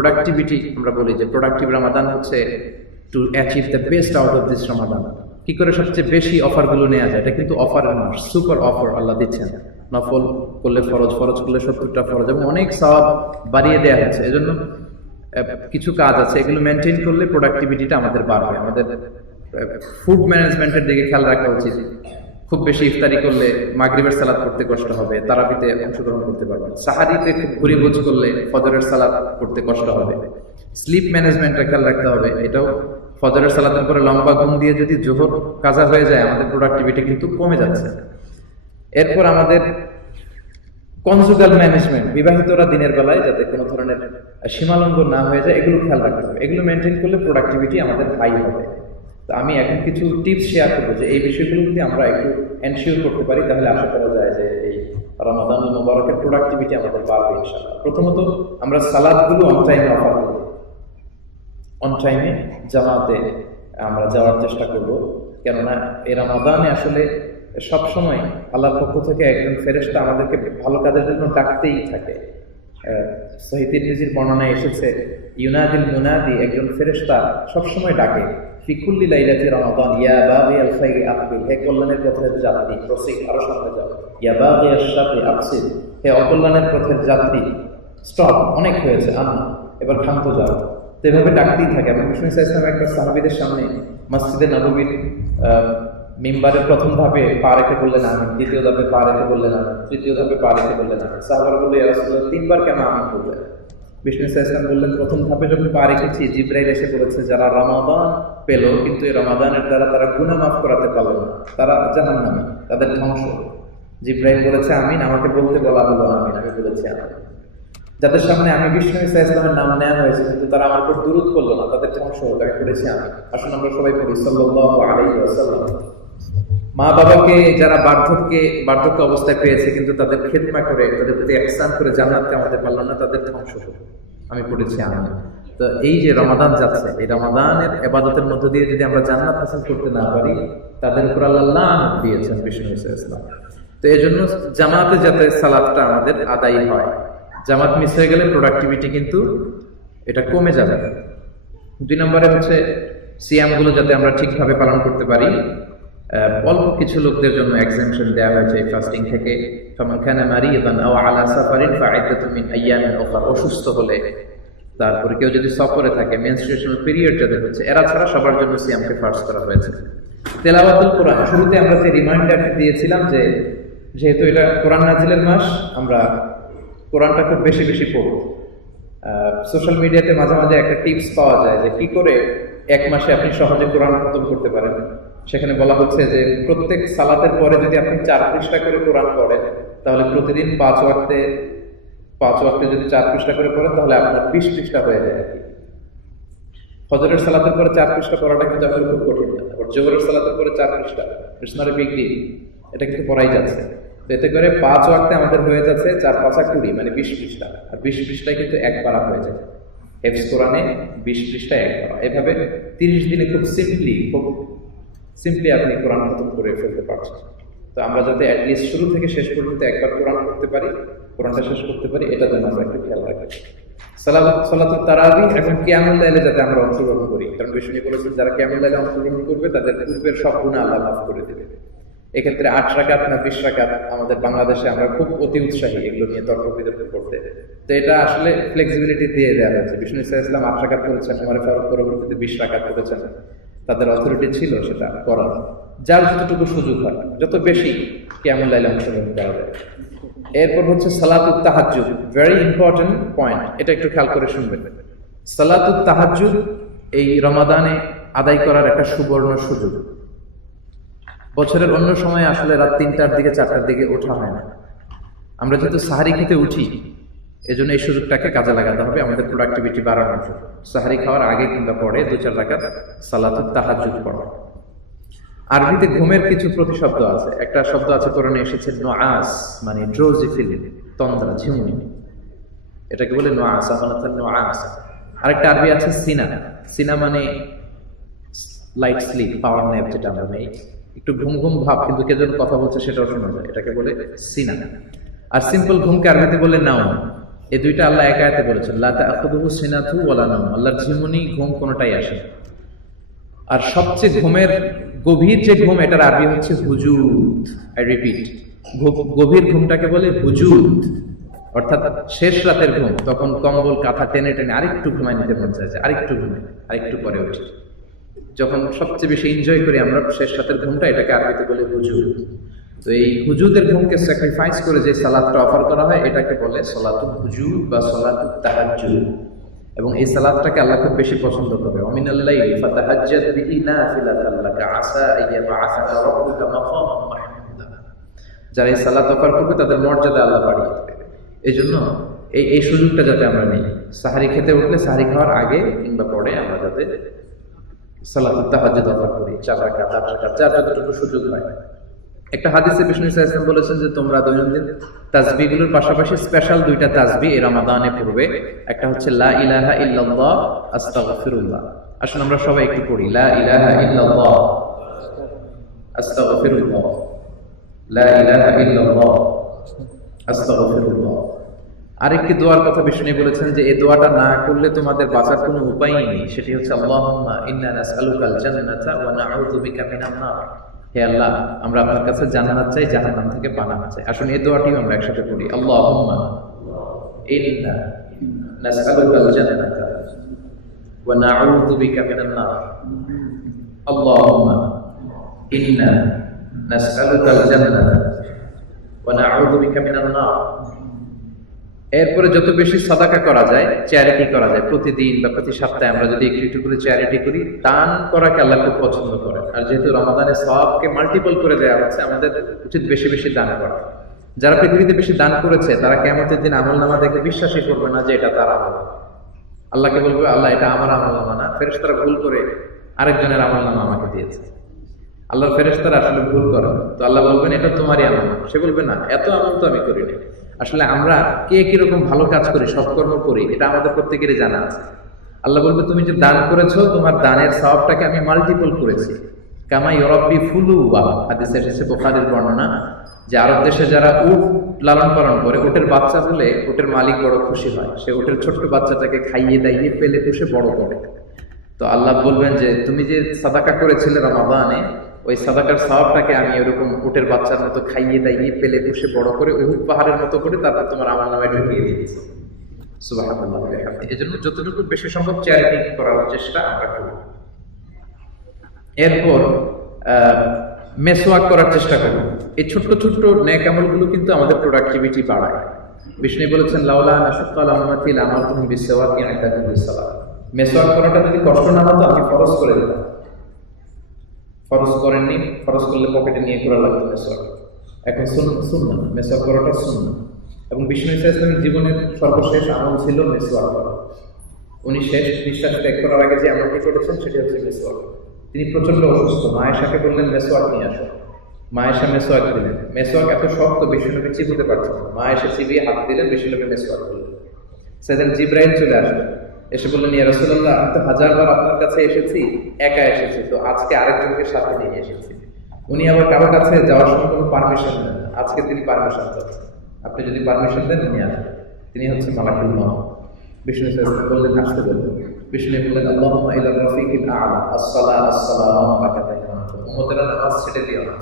Productivity আমরা বলি যে প্রোডাক্টিভ রমাদান হচ্ছে to achieve the best out of this Ramadan. কি করে সবচেয়ে বেশি অফারগুলো নেওয়া যায়, এটা কিন্তু অফারের মাস, সুপার অফার আল্লাহ দিচ্ছেন। নফল করলে ফরজ, ফরজ করলে 70টা ফরজ, এবং অনেক সওয়াব বাড়িয়ে দেওয়া হচ্ছে। এজন্য কিছু কাজ আছে, এগুলো মেনটেন করলে প্রোডাক্টিভিটিটা আমাদের বাড়বে। আমাদের ফুড ম্যানেজমেন্টের দিকে খেয়াল রাখা উচিত। খুব বেশি ইফতারি করলে মাগরিবের সালাত করতে কষ্ট হবে, তারাবিতে অংশগ্রহণ করতে পারবে। সাহারিতে খুব ভুরিভোজ করলে ফজরের সালাত করতে কষ্ট হবে। স্লিপ ম্যানেজমেন্টটা খেয়াল রাখতে হবে। এটাও ফজরের সালাতের পরে লম্বা ঘুম দিয়ে যদি জোহর কাজা হয়ে যায়, আমাদের প্রোডাক্টিভিটি কিন্তু কমে যাচ্ছে। এরপর আমাদের কনজুগাল ম্যানেজমেন্ট, বিবাহিতরা দিনের বেলায় যাতে কোনো ধরনের সীমালঙ্ঘন না হয়ে যায়, এগুলো খেয়াল রাখতে হবে। এগুলো মেনটেন করলে প্রোডাক্টিভিটি আমাদের হাই হবে। তো আমি এখন কিছু টিপস শেয়ার করবো যে এই বিষয়গুলো যদি আমরা একটু এনশিওর করতে পারি, তাহলে আশা করা যায় যে এই রমাদান মুবারকের প্রোডাক্টিভিটি আমাদের বাড়বে ইনশাআল্লাহ। প্রথমত, আমরা সালাদগুলো অন টাইমে অফার করব, অন টাইমে জামাতে আমরা যাওয়ার চেষ্টা করব। কেননা এই রমাদানে আসলে সবসময় আল্লাহর পক্ষ থেকে একজন ফেরেশতা আমাদেরকে ভালো কাজের জন্য ডাকতেই থাকে। সহিহ তিরমিজির বর্ণনায় এসেছে, ইউনাদিল মুনাদি, একজন ফেরেশতা সবসময় ডাকে, ফি কুল্লি লাইলাতি রমাদান, ইয়া বাগিয়াল খাইরি আকবিল, হে কল্যাণের পথের যাত্রী প্রসিক, আরো সামনে যাও, ইয়া বাগিয়াশ শাররি আকসির, হে অকল্যাণের পথের যাত্রী স্টপ, অনেক হয়েছে, এবার ক্ষান্ত যাও। তো এভাবে ডাকতেই থাকে। এবং বিষ্ণু ইসলাম একটা সাহাবীদের সামনে মসজিদে নববীর মিম্বারের প্রথম ধাপে পা রেখে বললেন আমিন, দ্বিতীয় ধাপে পা রেখে বললেন আমিন, তৃতীয় ধাপে পা রেখে বললেন আমিন। সাহাবারা বলল, ইয়া রাসূলুল্লাহ, 3বার কেন আমিন বললেন? বিষ্ণু ইসলাম বললেন, প্রথম ধাপে যখন পা রেখেছি, জিবরাইল এসে বলেছে যারা রমাদান পেল কিন্তু এই রমাদানের দ্বারা তারা গুনাহ মাফ করাতে পারল না, তারা জাহান্নামী, তাদের ধ্বংস। জিবরাইল বলেছে আমিন, আমাকে বলতে বলা হলো আমিন, আমি বলেছি আমিন। যাদের সামনে আমি বিষ্ণু ইসলামের নাম নেওয়া হয়েছে কিন্তু তারা আমার উপর দুরূদ করলো না, তাদের ধ্বংস হলো, তাকে বলেছি আমি। আসুন আমরা সবাই পড়ি সাল্লাল্লাহু আলাইহি ওয়াসাল্লাম। মা বাবাকে যারা বার্ধক্য অবস্থায় পেয়েছে কিন্তু তাদের খেদমা করে, তাদের প্রতি ইহসান করে জান্নাত কামাতে পারলো না, তাদের ধ্বংস হলো, আমি পড়েছি আমি। তো এই যে রমাদান যাচ্ছে, এই রমাদানের ইবাদতের মধ্য দিয়ে যদি আমরা জান্নাত হাসিল করতে না পারি, তাদের উপর আল্লাহ লানত দিয়েছেন বিষ্ণু ইসলাম। তো এই জন্য জামাতে যাতে সালাতটা আমাদের আদায় হয়, জামাত মিস হয়ে গেলে প্রোডাক্টিভিটি কিন্তু এটা কমে যাবে। 2 নম্বরে হচ্ছে সিয়ামগুলো যাতে আমরা ঠিকভাবে পালন করতে পারি। অল্প কিছু লোকদের জন্য এক্সেমশন দেওয়া হয়েছে ফাস্টিং থেকে। ফামান কানা মারিদান আও আলা সাফারিন ফাইদাতুম মিন আইয়ামিন উখরা, অসুস্থ হলে, তারপরে কেউ যদি সফরে থাকে, মেনস্ট্রুয়েশনাল পিরিয়ড যাদের হচ্ছে, এরা ছাড়া সবার জন্য সিয়ামকে ফার্স্ট করা হয়েছে। তেলাওয়াতুল কোরআন, শুরুতে আমরা যে রিমাইন্ডার দিয়েছিলাম যে যেহেতু এটা কোরআন নাজিলের মাস, আমরা কোরআনটা খুব বেশি বেশি পড়ব। সোশ্যাল মিডিয়াতে মাঝে মাঝে একটা টিপস পাওয়া যায় যে কি করে 1 মাসে আপনি সহজে কোরআন খতম করতে পারেন। সেখানে বলা হচ্ছে যে প্রত্যেক সালাতের পরে যদি আপনি 4 পৃষ্ঠা করে কোরআন পড়েন, তাহলে প্রতিদিন 5 ওয়াক্তে যদি 4 পৃষ্ঠা করে পড়েন, তাহলে আপনার 20 পৃষ্ঠা হয়ে যায় আর কি। ফজরের সালাতের পরে 4 পৃষ্ঠা পড়াটা কিন্তু আসলে খুব কঠিন না। আবার জোহরের সালাতের পরে 4 পৃষ্ঠা, it's not a big deal, এটা কিন্তু পড়াই যাচ্ছে। এতে করে 5 ওয়াক্তে আমাদের হয়ে যাচ্ছে 4 5 20, মানে 20 পৃষ্ঠা। আর 20 পৃষ্ঠায় কিন্তু 1 পারা হয়ে যায়। হেফজ কোরআনে 20 পৃষ্ঠায় 1 পারা। এভাবে 30 দিনে খুব সিম্পলি আপনি কোরআন খতম করে ফেলতে পারছেন। তো আমরা যাতে অ্যাটলিস্ট শুরু থেকে শেষ পর্যন্ত একবার কোরআন পড়তে পারি, কোরআনটা শেষ করতে পারি, এটা যেন আমরা একটু খেয়াল রাখি। সালাতুত তারাবি এবং কিয়ামুল লাইলে যাতে আমরা অংশগ্রহণ করি, কারণ বিষ্ণু বলেছেন যারা কিয়ামুল লাইলে অংশগ্রহণ করবে তাদের পূর্বের সব গুনাহ আল্লাহ মাফ করে দেবে। এক্ষেত্রে 8 রাকাত না 20 রাকাত, আমাদের বাংলাদেশে আমরা খুব অতি উৎসাহী এগুলো নিয়ে তর্ক বিতর্ক করতে। তো এটা আসলে ফ্লেক্সিবিলিটি দিয়ে দেওয়া হয়েছে। বিষ্ণু ইসলাম 8 রাকাত করেছেন, উমরে ফারুক পরবর্তীতে 20 রাকাত করেছেন। তাদের অথরিটি ছিল সেটা করার, যার যতটুকু সুযোগ হয়, যত বেশি কিয়ামুল লাইলে অংশগ্রহণ করা যায়। এরপর হচ্ছে সালাতুত তাহাজ্জুদ, ভেরি ইম্পর্টেন্ট পয়েন্ট, এটা একটু খেয়াল করে শুনবেন। সালাতুত তাহাজ্জুদ এই রমাদানে আদায় করার একটা সুবর্ণ সুযোগ। বছরের অন্য সময় আসলে রাত 3টার দিকে 4টার দিকে ওঠা হয় না। আমরা যেহেতু সাহারি খেতে উঠি, এজন্য এই সুযোগটাকে কাজে লাগাতে হবে আমাদের প্রোডাক্টিভিটি বাড়ানোর জন্য। সাহারি খাওয়ার আগে কিংবা পরে 2-4 রাকাত সালাতুত তাহাজ্জুদ পড়া। আরবিতে ঘুমের কিছু প্রতিশব্দ আছে। একটা শব্দ আছে কোরআনে এসেছে নুআস, মানে ড্রোজি ফিলিং, তন্দ্রা, ঝিমুনি, এটাকে বলে নুআস, আমানাতান নুআস। আরেকটা আরবি আছে সিনা, সিনা মানে লাইট স্লিপ, পাওয়ার ন্যাপ যেটা আমরা নেই, একটু ঘুম ঘুম ভাব কিন্তু কে যেন কথা বলছে সেটাও শোনা যায়, এটাকে বলে সিনা। আর সিম্পল ঘুমকে আরবিতে বলে নাওম, এই দুইটা আল্লাহ এক আয়াতে বলেছেন, লা তাখুযুহু সিনাতু ওয়ালা নাওম, আল্লাহর ঝিমুনি ঘুম কোনোটাই আসে না। আর সবচেয়ে ঘুমের গভীর যে ঘুম, এটার আরবি হচ্ছে হুজুদ। আই রিপিট, গভীর ঘুমটাকে বলে হুজুদ, অর্থাৎ শেষ রাতের ঘুম। তখন কম্বল কাঁথা টেনে টেনে আরেকটু ঘুমায় নিতে মন চাইছে, আরেকটু ঘুমাই, আরেকটু পরে উঠি। যখন সবচেয়ে বেশি এনজয় করি আমরা শেষ রাতের ঘুমটা, এটাকে আরবিতে বলে হুজুদ। তো এই হুজুদের ঘুমকে স্যাক্রিফাইস করে যে সালাতটা অফার করা হয়, এটাকে বলে সালাতুল হুজুদ বা সালাতুত তাহাজ্জুদ। এবং এই সালাতটাকে আল্লাহ খুব বেশি পছন্দ করে। ওয়ামিনাল লাইলি ফাতাহাজ্জাদ বিহি নাফিলাতান লাকা আসা আইয়াবআসাকা রাব্বুকা মাকামান মাহমুদা। যারা এই সালাত অফার করবে তাদের মর্যাদা আল্লাহ বাড়িয়ে দেবে। এই জন্য এই সুযোগটা যাতে আমরা নিই, সাহারি খেতে উঠলে সাহারি খাওয়ার আগে কিংবা পরে আমরা যাতে সালাতুত তাহাজ্জুদ অফার করি, 4 রাকাত 8 রাকাত, যার যতটুকু সুযোগ হয়। একটা হাদিসে বিষ্ণু সাল্লাল্লাহু আলাইহি ওয়াসাল্লাম বলেছেন যে তোমরা দৈনন্দিন তাসবিহগুলোর পাশাপাশি স্পেশাল 2টা তাসবিহ এই রমাদানে পড়বে। একটা হচ্ছে লা ইলাহা ইল্লাল্লাহ আস্তাগফিরুল্লাহ। আসুন আমরা সবাই একটু পড়ি, লা ইলাহা ইল্লাল্লাহ আস্তাগফিরুল্লাহ, লা ইলাহা ইল্লাল্লাহ আস্তাগফিরুল্লাহ। আরেকটি দোয়ার কথা বিষ্ণু বলেছেন যে এই দোয়াটা না করলে তোমাদের বাঁচার কোনো উপায়ই নেই। সেটি হচ্ছে আল্লাহুম্মা ইন্না নাসআলুকাল জান্নাতা ওয়া নাউযু বিকা মিনান নার। হে আল্লাহ, আমরা আপনার কাছে জান্নাত চাই, জাহান্নাম থেকে পানাহ চাই। আসুন এই দোয়াটিও আমরা একসাথে পড়ি, আল্লাহুম্মা ইন্না নাসআলুকাল জান্নাতা ওয়া নাউযু বিকা মিনান নার। আল্লাহুম্মা ইন্না নাসআলুকাল জান্নাতা ওয়া নাউযু বিকা মিনান নার। এরপরে যত বেশি সাদাকা করা যায়, চ্যারিটি করা যায়, প্রতিদিন বা প্রতি সপ্তাহে আমরা যদি একটু একটু করে চ্যারিটি করি, দান করাকে আল্লাহ খুব পছন্দ করেন। আর যেহেতু রমাদানের সওয়াবকে মাল্টিপল করে দেওয়া হচ্ছে, আমাদের উচিত বেশি বেশি দান করা। যারা পৃথিবীতে বেশি দান করেছে তারা কিয়ামতের দিন আমলনামা দেখে বিশ্বাসই করবে না যে এটা তার আমল। আল্লাহকে বলবে, আল্লাহ এটা আমার আমলনামা না, ফেরেশতারা ভুল করে আরেকজনের আমলনামা আমাকে দিয়েছে। আল্লাহর ফেরেশতারা আসলে ভুল করে, তো আল্লাহ বলবেন এটা তোমারই আমল। সে বলবে না, এত আমল তো আমি করিনি। আসলে আমরা কে কিরকম ভালো কাজ করি, সৎকর্ম করি, এটা আমাদের প্রত্যেকেরই জানা আছে। আল্লাহ বলবে তুমি যে দান করেছো, তোমার দানের সওয়াবটাকে আমি মাল্টিপল করেছি। কামা ইউরাব্বি ফুলুওয়া, হাদিসে এসেছে বুখারীর বর্ণনা, যে আরব দেশে যারা উট লালন পালন করে, উটের বাচ্চা হলে উটের মালিক বড় খুশি হয়, সে উটের ছোট্ট বাচ্চাটাকে খাইয়ে দাইয়ে পেলে পুষে বড় করে। তো আল্লাহ বলবেন যে তুমি যে সাদাকা করেছিলে রমাদানে, ওই সাদাকার সওয়াবটাকে আমি এরকম উটের বাচ্চার মতো খাইয়ে দাইয়ে পেলে পুষে বড় করে উহুদ পাহাড়ের মতো করে তারপর তোমার আমলনামায় ঢুকিয়ে দিয়েছি। সুবহানাল্লাহ। এজন্য যতটুকু বেশি সম্ভব চ্যারিটি করার চেষ্টা আমরা করব। এরপর মেসওয়াক করার চেষ্টা করব। এই ছোট্ট ছোট্ট নেক আমলগুলো কিন্তু আমাদের প্রোডাক্টিভিটি বাড়ায়। বিষ্ণু বলেছেন, লাউলা নাশাক্কা লামাতি লামাতুম বিসওয়াকি ইনদা কুল্লি সালাত। মেসওয়াক করাটা যদি কষ্ট না হতো আমি ফরজ করে দিতাম। ফরজ করেননি, ফরজ করলে পকেটে নিয়ে করা লাগতো মেসওয়াক। এখন সুন্নাহ, মেসওয়াক করাটা সুন্নাহ। এবং বিষ্ণু ইসলামের জীবনের সর্বশেষ আমল ছিল মেসওয়াক করা। উনি শেষ নিঃশ্বাস ত্যাগ করার আগে যে আমলটি করেছেন সেটি হচ্ছে মেসওয়াক। তিনি প্রচন্ড অসুস্থ, মা আয়েশাকে বললেন মেসওয়াক নিয়ে আসো। মা আয়েশা মেসওয়াক দিলেন। মেসওয়াক এত শক্ত বিষ্ণুনবী চিবোতে পারছেন না, মা আয়েশা চিবিয়ে হাত দিলেন, বিষ্ণুনবী মেসওয়াক করলেন। সেদিন জিব্রাইল চলে আসলেন, এসে বললেন, ইয়া রাসূলুল্লাহ, আমি তো 1000 বার আপনার কাছে এসেছি, একা এসেছি, তো আজকে আরেকজনকে সাথে নিয়ে এসেছি। উনি আবার কারো কাছে যাওয়ার সময় কোনো পারমিশন দেন না, আজকে তিনি পারমিশন চাচ্ছেন, আপনি যদি পারমিশন দেন নিয়ে আসেন। তিনি হচ্ছে মালাকুল মউত। বিষ্ণু সাল্লাল্লাহু আলাইহি বললেন আসতে বললেন। বিষ্ণু বললেন, আল্লাহুম্মা ইলা রাফিকিল আ'লা আসসালামু আলাইকা। উম্মতেরা নামাজ ছেড়ে দিও না,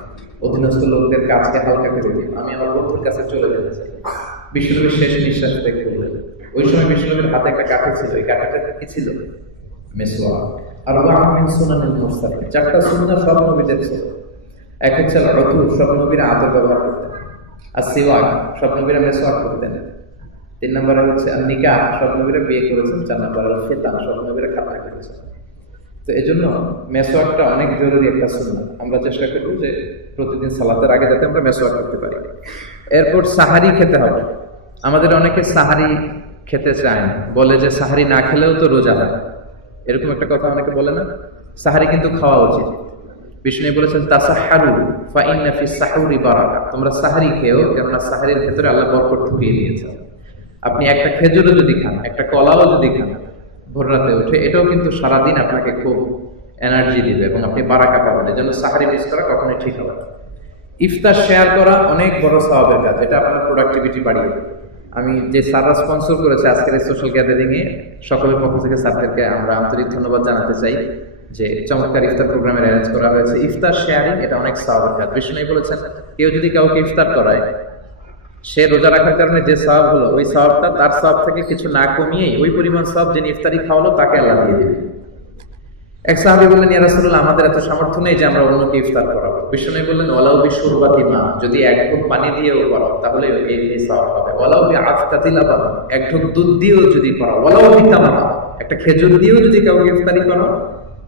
অধীনস্থ লোকদের কাজকে হালকা করে দিও, আমি আমার বন্ধুর কাছে চলে যেতে চাই। বিষ্ণুনবী শেষ নিঃশ্বাস ত্যাগ করলেন। ওই সময় বিষ্ণুনবীর হাতে একটা কাঠি ছিল, এই কাঠিটা কি ছিল? মেসওয়াক। আর মিন সুনানিল মুরসালিন, 4টা সুন্নাহ সব নবীদের ছিল। এক হচ্ছে রতুর, সব নবীরা আতর ব্যবহার করতেন। আর সিওয়াক, সব নবীরা মেসওয়াক করতেন। 3 নম্বরে হচ্ছে নিকাহ, সব নবীরা বিয়ে করেছেন। 4 নম্বরে ফিতান, সব নবীরা খাতনা করেছেন। তো এই জন্য মেসওয়াকটা অনেক জরুরি একটা সুন্নাহ। আমরা চেষ্টা করব যে প্রতিদিন সালাতের আগে যাতে আমরা মেসওয়াক করতে পারি। এরপর সাহারি খেতে হবে। আমাদের অনেকে সাহারি খেতে চায় না, বলে যে সাহারি না খেলেও তো রোজা হয়, এরকম একটা কথা অনেকে বলে না। সাহারি কিন্তু খাওয়া উচিত। বিষ্ণু বলেছেন, তাসাহহারু ফা ইন্না ফিস সাহুরি বারাকা, তোমরা সাহারি খেও, কেননা সাহারির ভেতরে আল্লাহ বরকত ঢুকিয়ে দিয়েছেন। আপনি একটা খেজুরও যদি খান, একটা কলাও যদি খান ভোর রাতে উঠে, এটাও কিন্তু সারাদিন আপনাকে খুব এনার্জি দিবে এবং আপনি বারাকা পাবেন। এজন্য সাহারি মিস করা কখনোই ঠিক হবে না। ইফতার শেয়ার করা অনেক বড় সওয়াবের কাজ, এটা আপনার প্রোডাক্টিভিটি বাড়িয়ে দেবে। আমি যে স্যাররা স্পন্সর করেছে আজকের এই সোশ্যাল গ্যাদারিং এ সকলের পক্ষ থেকে স্যারদেরকে আমরা আন্তরিক ধন্যবাদ জানাতে চাই যে চমৎকার ইফতার প্রোগ্রামের অ্যারেঞ্জ করা হয়েছে। ইফতার শেয়ারিং এটা অনেক সওয়াবের কাজ। বিষ্ণু বলেছেন কেউ যদি কাউকে ইফতার করায়, সে রোজা রাখার কারণে যে সওয়াব হলো ওই সওয়াবটা তার সওয়াব থেকে কিছু না কমিয়ে ওই পরিমাণ সওয়াব যিনি ইফতারি খাওয়ালো তাকে আল্লাহ দিয়ে দিবে। এক সাহাবী বললেন, ইয়া রাসূলুল্লাহ, আমাদের এত সামর্থ্য নেই যে আমরা অন্যকে ইফতার করাবো। বিষ্ণু বললেন, ওয়ালাউ বিশুরবাতি মা, যদি এক ঢোক পানি দিয়েও করাও তাহলে এই সওয়াব হবে। ওয়ালাউ বিআফতাতি লাবান, এক ঢোক দুধ দিয়েও যদি করাও, ওয়ালাউ বিতামরা, একটা খেজুর দিয়েও যদি কাউকে ইফতারি করাও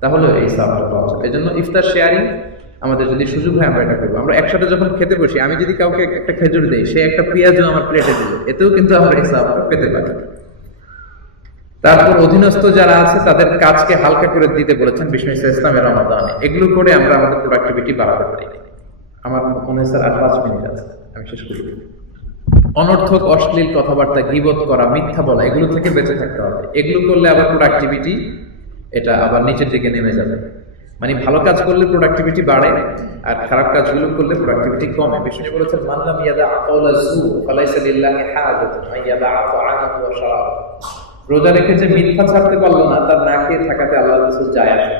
তাহলে এই সওয়াবটা পাওয়া যাবে। এজন্য ইফতার শেয়ারিং আমাদের যদি সুযোগ হয় আমরা এটা করবো। আমরা একসাথে যখন খেতে বসি, আমি যদি কাউকে একটা খেজুর দিই, সে একটা পেঁয়াজও আমার প্লেটে দিল, এতেও কিন্তু আমরা এই সওয়াবটা পেতে পারি। তারপর অধীনস্থ যারা আছে তাদের কাজকে হালকা করে দিতে বলেছেন বিষ্ণু ইসলামের রমাদানে। এগুলো করে আমরা আমাদের প্রোডাক্টিভিটি বাড়াতে পারি। আমার মনে হয় স্যার আর 5 মিনিট আছে, আমি শেষ করি। অনর্থক অশ্লীল কথাবার্তা, গীবত করা, মিথ্যা বলা, এগুলো থেকে বেঁচে থাকতে হবে। এগুলো করলে আবার প্রোডাক্টিভিটি এটা আবার নিচের দিকে নেমে যাবে। মানে ভালো কাজ করলে প্রোডাক্টিভিটি বাড়ে, আর খারাপ কাজগুলো করলে প্রোডাক্টিভিটি কমে। বিষ্ণু বলেছেন, মান লাম ইয়াদা আকাউলা যু ফালাইসা লিল্লাহি হাজাতুন আন ইয়াদা আতাআনাহু ওয়া শারাবাহু। রোজা রেখে যে মিথ্যা ছাড়তে পারলো না, তার না খেয়ে থাকাতে আল্লাহর কাছে যায় আসে।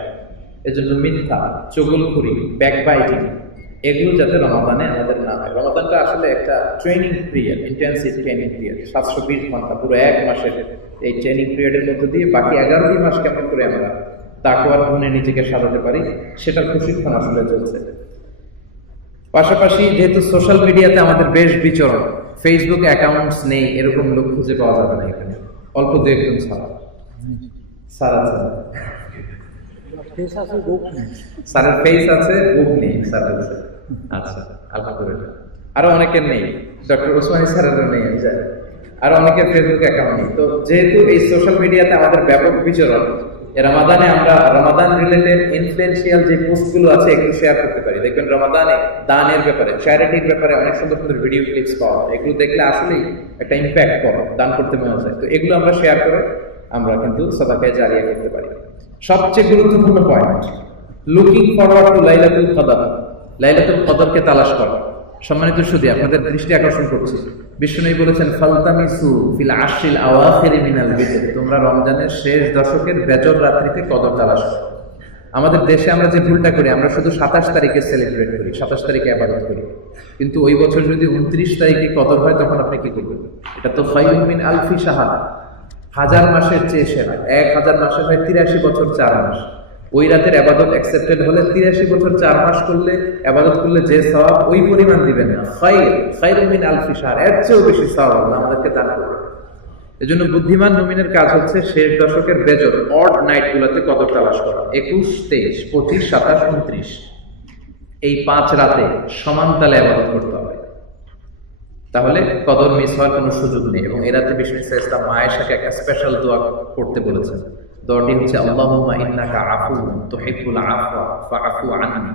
এজন্য মিথ্যা, চগলখুরি, ব্যাকবাইটিং এগুলো যাতে রমাদানে আমাদের না হয়। রমাদানটা আসলে একটা training period, intensive training period, 720 ঘন্টা, পুরো 1 মাসের এই ট্রেনিং পিরিয়ডের মধ্যে দিয়ে বাকি 11 মাস কেমন করে আমরা তাকওয়ার গুণে নিজেকে সাজাতে পারি সেটার প্রশিক্ষণ আসলে চলছে। পাশাপাশি যেহেতু সোশ্যাল মিডিয়াতে আমাদের বেশ বিচরণ, ফেসবুক অ্যাকাউন্টস নেই এরকম লোক খুঁজে পাওয়া যাবে না এখানে, অল্প দু একজন ছাড়া। স্যার আছে, স্যারের ফেস আছে, বুক নেই, স্যার আছে। আচ্ছা, আলহামদুলিল্লাহ। আরো অনেকের নেই, ডক্টর ওসমানী স্যারেরও নেই, আরো অনেকের ফেসবুক অ্যাকাউন্ট নেই। তো যেহেতু এই সোশ্যাল মিডিয়াতে আমাদের ব্যাপক বিচরণ, রমাদানে আমরা রমাদান রিলেটেড ইনফ্লুয়েন্সিয়াল যে পোস্টগুলো আছে এগুলো শেয়ার করতে পারি। দেখবেন রমাদানে দানের ব্যাপারে, চ্যারিটির ব্যাপারে অনেক সুন্দর সুন্দর ভিডিও ক্লিপস পাওয়া যায়। এগুলো দেখলে আসলেই একটা ইম্প্যাক্ট পড়ে, দান করতে মনে যায়। তো এগুলো আমরা শেয়ার করে আমরা কিন্তু সাদাকায়ে জারিয়া করতে পারি। সবচেয়ে গুরুত্বপূর্ণ পয়েন্ট, লুকিং ফরওয়ার্ড টু লাইলাতুল কদর, লাইলাতুল কদরকে তালাশ করা। সম্মানিত সুধী, আপনাদের দৃষ্টি আকর্ষণ করছি, বিষ্ণু বলেছেন, ফালতামিসু ফিল আশরিল আওয়াখির মিনাল বিতর, তোমরা রমজানের শেষ দশকের বেজর রাত্রিতে কদর তালাশ করো। আমাদের দেশে আমরা যে ভুলটা করি, আমরা শুধু 27 তারিখে সেলিব্রেট করি, 27 তারিখে ইবাদত করি, কিন্তু ওই বছর যদি 29 তারিখে কদর হয় তখন আপনি কি করবেন? এটা তো খায়রুম মিন আলফি শাহর, 1000 মাসের চেয়ে সেরা। 1000 মাসে হয় 83 বছর 4 মাস। ওই রাতের ইবাদত অ্যাকসেপ্টেড হলে 83 বছর 4 মাস করলে, ইবাদত করলে যে সওয়াব ওই পরিমাণ দিবেন না, খায়রুম মিন আলফি শাহর, এর চেয়েও বেশি সওয়াব আল্লাহ আমাদেরকে দান করবে। এজন্য বুদ্ধিমান মুমিনের কাজ হচ্ছে শেষ দশকের বেজর অড নাইট গুলোতে কদর তালাশ করা। 21, 23, 25, 27, 29 এই 5 রাতে সমান তালে ইবাদত করতে হবে, তাহলে কদর মিস হওয়ার কোনো সুযোগ নেই। এবং এই রাতে বিষ্ণু ইসলাম আয়েশাকে একটা স্পেশাল দোয়া করতে বলেছেন। দোয়াটি হচ্ছে, আল্লাহুম্মা ইন্নাকা আফুউন তুহিব্বুল আফওয়া ফাআফু আননি,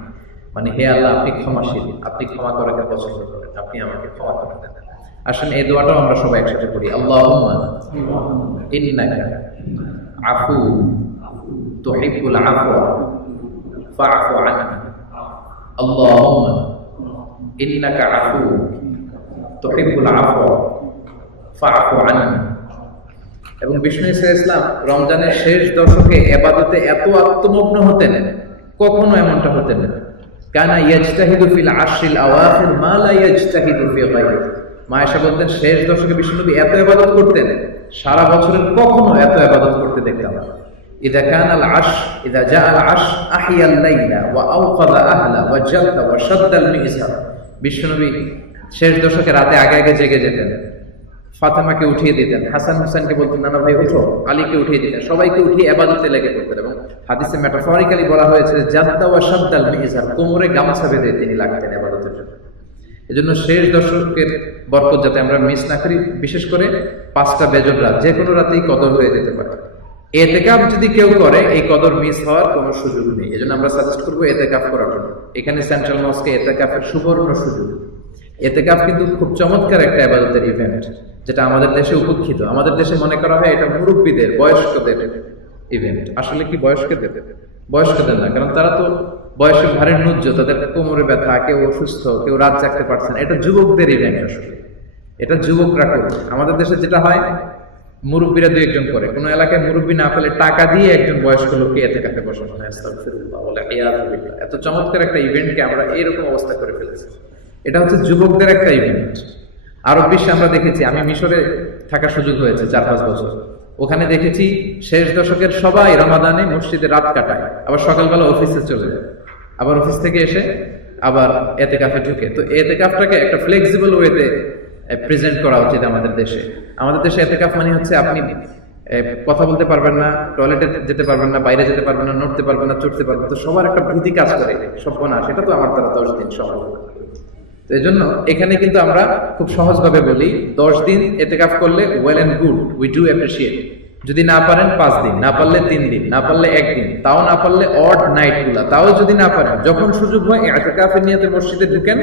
মানে হে আল্লাহ, আপনি ক্ষমাশীল, আপনি ক্ষমা করাকে পছন্দ করেন, আপনি আমাকে ক্ষমা করে দেন। আসেন এই দোয়াটাও আমরা সবাই একসাথে করি, আল্লাহুম্মা ইন্নাকা আফুউন তুহিব্বুল আফওয়া ফাআফু আননি, আল্লাহুম্মা ইন্নাকা আফুউন তুহিব্বুল আফওয়া ফাআফু আননি। এবং বিষ্ণু ইসলাম রমজানের শেষ দশকে ইবাদতে এত আত্মমগ্ন হতেন, কখনো এমনটা হতেন না। কানা ইয়াজতাহিদু ফিল আশরিল আওয়াখির মা লা ইয়াজতাহিদু ফি গায়রিহি। মা আয়েশা বলতেন, শেষ দশকে বিষ্ণু নবী এত ইবাদত করতেন, সারা বছরের কখনো এত ইবাদত করতে দেখতাম না। ইযা কানা আল আশ, ইযা জা আল আশ আহিয়া আল লাইলা ওয়া আওকাযা আহলা ওয়া জালতা ওয়া শাদ্দা আল মিযসার। বিষ্ণু নবী শেষ দশকে রাতে আগে আগে জেগে যেতেন, ফাতেমাকে উঠিয়ে দিতেন, হাসান হুসেনকে বলতেন নানা ভাই ওঠো, আলীকে উঠিয়ে দিতেন, সবাইকে উঠিয়ে ইবাদতে লেগে পড়তেন। এবং হাদিসে মেটাফরিক্যালি বলা হয়েছে, জাদ্দা ওয়া শাদ্দাল মিযসার, কোমরে গামছা বেঁধে তিনি লাগতেন ইবাদতের জন্য। এজন্য শেষ দশকের বরকত যাতে আমরা মিস না করি, বিশেষ করে 5টা বেজর রাত, যে কোনো রাতেই কদর হয়ে যেতে পারে। এতেকাফ যদি কেউ করে, এই কদর মিস হওয়ার কোনো সুযোগ নেই। এজন্য আমরা সাজেস্ট করবো এতেকাফ করার জন্য। এখানে সেন্ট্রাল মস্কে এতেকাফের সুবর্ণ সুযোগ। এতেকাফ কিন্তু খুব চমৎকার একটা ইবাদতের ইভেন্ট, যেটা আমাদের দেশে উপেক্ষিত। আমাদের দেশে মনে করা হয় এটা মুরব্বীদের, বয়স্কদের ইভেন্ট। আসলে কি বয়স্কদের? বয়স্কদের না, কারণ তারা তো বয়সের ভারের নুজ্জ, তাদের কোমরে ব্যথা, কেউ অসুস্থ, কেউ রাত জাগতে পারছে না, এটা যুবকদের ইভেন্ট। আসলে এটা যুবকরা করে। আমাদের দেশে যেটা হয়, মুরব্বীরা দুই একজন করে, কোনো এলাকায় মুরব্বী না পেলে টাকা দিয়ে একজন বয়স্ক লোককে এতেকাফে বসানো হয়। আস্তাগফিরুল্লাহ ওয়া ইয়াযু বিল্লাহ। এত চমৎকার একটা ইভেন্টকে আমরা এরকম অবস্থা করে ফেলেছি। এটা হচ্ছে যুবকদের একটা ইভেন্ট। আরব বিশ্বে আমরা দেখেছি, আমি মিশরে থাকার সুযোগ হয়েছে 4-5 বছর, ওখানে দেখেছি শেষ দশকের সবাই রমাদানে মসজিদে রাত কাটায়, আবার সকালবেলা অফিসে চলে যায়, আবার অফিস থেকে এসে আবার এতেকাফে ঢুকে। তো এতেকাফটাকে একটা ফ্লেক্সিবল ওয়েতে প্রেজেন্ট করা উচিত আমাদের দেশে। আমাদের দেশে এতেকাফ মানে হচ্ছে আপনি কথা বলতে পারবেন না, টয়লেটে যেতে পারবেন না, বাইরে যেতে পারবেন না, নড়তে পারবেন না, চড়তে পারবেন, তো সবার একটা ভীতি কাজ করে, সর্বনাশ, সেটা তো আমার দ্বারা 10 দিন সম্ভব না। তো এই জন্য এখানে কিন্তু আমরা খুব সহজভাবে বলি 10 দিন এতেকাফ করলে well and good, we do appreciate. যদি না পারেন 5 দিন, না পারলে 3 দিন, না পারলে 1 দিন, তাও না পারলে অড নাইট গুলা, তাও যদি না পারেন, যখন সুযোগ হয় এতেকাফের নিয়তে মসজিদে ঢুকেন,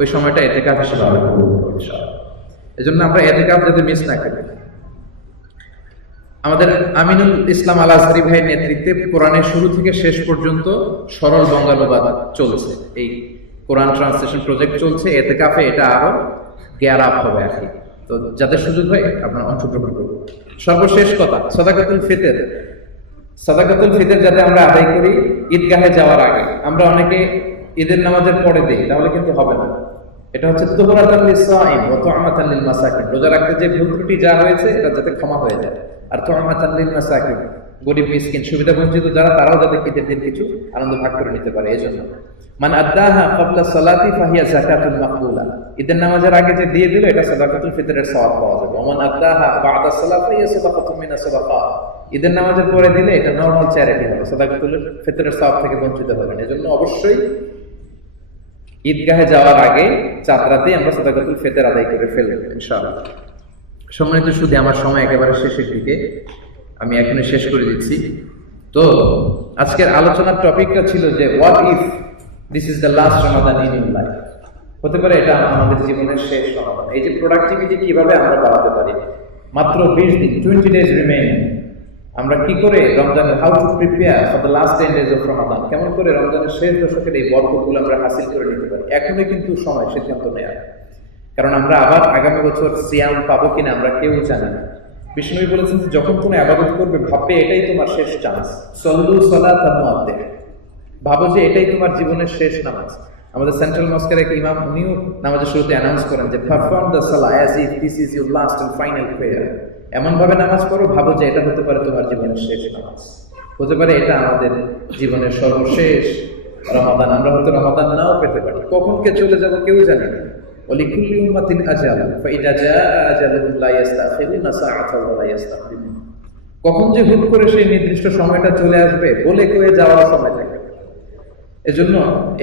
ওই সময়টা এতেকাফ হিসেবে আমরা করব ইনশাআল্লাহ। এজন্য আমরা এতেকাফ যাতে মিস না করি। আমাদের আমিনুল ইসলাম আল আজহারি ভাইয়ের নেতৃত্বে কোরআনের শুরু থেকে শেষ পর্যন্ত সরল বঙ্গানুবাদ চলছে, এই কোরআন ট্রান্সলেশন প্রজেক্ট চলছে। এতেকাফে এটা আরো গেয়ার আপ হবে আর কি। তো যাদের সুযোগ হয় আপনারা অংশগ্রহণ করবেন। সর্বশেষ কথা, সাদাকাতুল ফিতর। সাদাকাতুল ফিতর যাতে আমরা আদায় করি ঈদগাহে যাওয়ার আগে। আমরা অনেকে ঈদের নামাজের পরে দেই, তাহলে কিন্তু হবে না। এটা হচ্ছে তুহরাতাল লিসাইম ওয়া তুআমাতাল লিল মাসাকিন। রোজা রাখতে যে ভুল ত্রুটি যা হয়েছে এটা যাতে ক্ষমা হয়ে যায়। আর তুআমাতাল লিল মাসাকিন, গরিব মিসকিন সুবিধা বঞ্চিত যারা, তারাও যাতে ঈদের দিন কিছু আনন্দ ভাগ করে নিতে পারে। এজন্য মান আদ্দাহা ক্বাবলা সালাতি ফাহিয়া যাকাতুন মাকবুলা। ঈদের নামাজের আগে যে দিয়ে দিল এটা সাদাকাতুল ফিতরের সওয়াব পাওয়া যাবে। ওমান আদ্দাহা বা'দা সালাত ফাহিয়া সাদাকাতুন মিনাস সাদাকাত। ঈদের নামাজের পরে দিলে এটা নরমাল চ্যারিটি হবে, সাদাকাতুল ফিতরের সওয়াব থেকে বঞ্চিত হবেন। এজন্য অবশ্যই ঈদগাহে যাওয়ার আগে চাঁদরাতে আমরা সাদাকাতুল ফিতর আদায় করে ফেলব ইনশাআল্লাহ। সম্মানিত শুধু আমার সময় একেবারে শেষের দিকে, আমি এখনই শেষ করে দিচ্ছি। তো আজকের আলোচনার টপিকটা ছিল যে what if this is the last Ramadan in your life. হতে পারে এটা আমাদের জীবনের শেষ রমাদান। এই যে প্রোডাক্টিভিটি কিভাবে আমরা বাড়াতে পারি, মাত্র 20 দিন, 20 days রিমেইন, আমরা কি করে রমজানের how to prepare for the last 10 days of Ramadan, কেমন করে রমজানের শেষ দশকের এই বরকতগুলো আমরা হাসিল করে নিতে পারি। এখনই কিন্তু সময় সিদ্ধান্ত নেওয়ার, কারণ আমরা আবার আগামী বছর সিয়াম পাবো কিনা আমরা কেউ জানি না। বিষ্ণু বলেছেন যে যখন কোনো ইবাদত করবে ভাববে এটাই তোমার শেষ চান্স। সল্লু সালাতান মুআদ্দিন, ভাবো যে এটাই তোমার জীবনের শেষ নামাজ। আমাদের সেন্ট্রাল মস্কের এক ইমাম, উনিও নামাজের শুরুতে অ্যানাউন্স করেন যে perform the salah as if this is your last and final prayer. এমন ভাবে নামাজ পড়ো, ভাবো যে এটা হতে পারে তোমার জীবনের শেষ নামাজ, হতে পারে এটা আমাদের জীবনের সর্বশেষ রমাদান। আমরা হয়তো রমাদান নাও পেতে পারি, কখন কে চলে যাবো কেউ জানে না। ওয়ালিকুল্লি উম্মাতিন আজাল ফাইদা জাআ আজালুহুম লা ইস্তাখিরুনা সাআতান ওয়া লা ইস্তাকদিমুন। কখন যে হুট করে সেই নির্দিষ্ট সময়টা চলে আসবে বলে কয়ে যাওয়ার সময় থাকে। এজন্য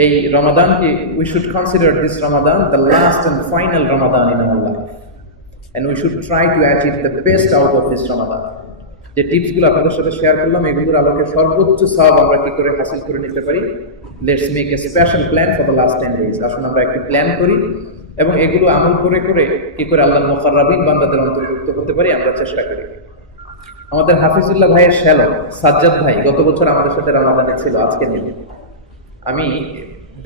এই রমাদানকে we should consider this Ramadan the last and final Ramadan in our life, and we should try to achieve the best out of this Ramadan. যে টিপসগুলো আপনাদের সাথে শেয়ার করলাম, এগুলোর আলোকে সর্বোচ্চ সওয়াব আমরা কি করে হাসিল করে নিতে পারি। Let's make a special plan for the last 10 days। আসুন আমরা একটি প্ল্যান করি এবং এগুলো আমল করে করে কি করে আল্লাহর মুকাররাবিন বান্দাদের অন্তর্ভুক্ত হতে পারি আমরা চেষ্টা করি। আমাদের হাফিজুল্লাহ ভাইয়ের শ্যালক সাজ্জাদ ভাই গত বছর আমাদের সাথে রমাদানে ছিল, আজকে নেই। আমি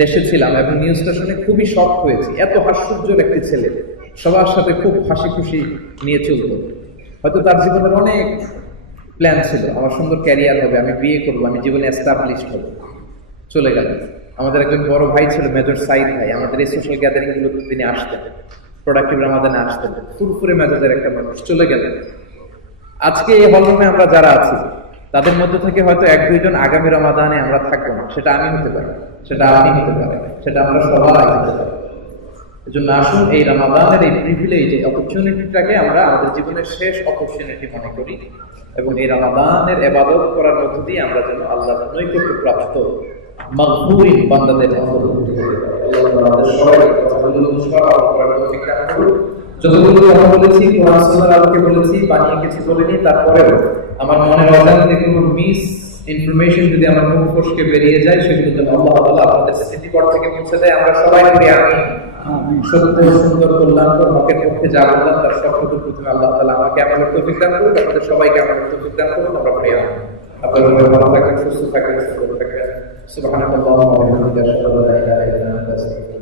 দেশে ছিলাম এবং নিউজটা শুনে খুবই শক হয়েছি। এত হাস্যোজ্জ্বল একটি ছেলে, সবার সাথে খুব হাসি খুশি নিয়ে চলত। হয়তো তার জীবনের অনেক প্ল্যান ছিল, আমার সুন্দর ক্যারিয়ার হবে, আমি বিয়ে করবো, আমি জীবনে এস্টাবলিশড হবো, চলে গেল। আমাদের একজন বড় ভাই ছিল মেজর সাইদ ভাই, আমাদের এই সোশ্যাল গ্যাদারিং গুলো তিনি আসতেন, প্রোডাক্টিভ রমাদানে আসতেন, ফুরফুরে মেজাজের একটা মানুষ, চলে গেলেন। আজকে এই হলরুমে আমরা যারা আছি তাদের মধ্যে থেকে হয়তো 1-2 জন আগামী রমাদানে আমরা থাকবো না। সেটা আমি হতে পারি, সেটা আপনি হতে পারে, সেটা আমরা সবাই হতে পারি। এজন্য আসুন এই রমাদানের এই প্রিভিলেজ, এই অপরচুনিটিটাকে আমরা আমাদের জীবনের শেষ অপরচুনিটি মনে করি এবং এই রমাদানের ইবাদত করার মধ্য দিয়ে আমরা যেন আল্লাহর নৈকট্য প্রাপ্ত মাগফুরিন বান্দাদের অন্তর্ভুক্ত হতে পারি। আল্লাহ আমাদের সবাইকে কথাগুলো সওয়াব করার তৌফিক দান করুন। যতগুলো কথা বলেছি কোরআন সুন্নাহর আলোকে বলেছি, বানিয়ে কিছু বলিনি, তারপরেও আমার মনের অজান্তে কোনো মিস ইনফরমেশন যদি আমার মুখ ফসকে বেরিয়ে যায়, সেগুলো যেন আল্লাহ তাআলা আপনাদের স্মৃতি পট থেকে মুছে দেয়। আমরা সবাই করি আমিন। সত্য সুন্দর কল্যাণকর হকের পক্ষে যা বললাম তার সবটুকু প্রথমে আল্লাহ তাআলা আমাকে আমলের তৌফিক দান করুন, আপনাদের সবাইকে আমলের তৌফিক দান করুন। আমরা পড়ি আমিন। আপনারা ভালো থাকবেন, সুস্থ থাকবেন, সুন্দর থাকবেন। সুবহানাল্লাহি ওয়া বিহামদিহি, আশহাদু আল্লা ইলাহা ইল্লা আনতা, আস্তাগফিরুকা।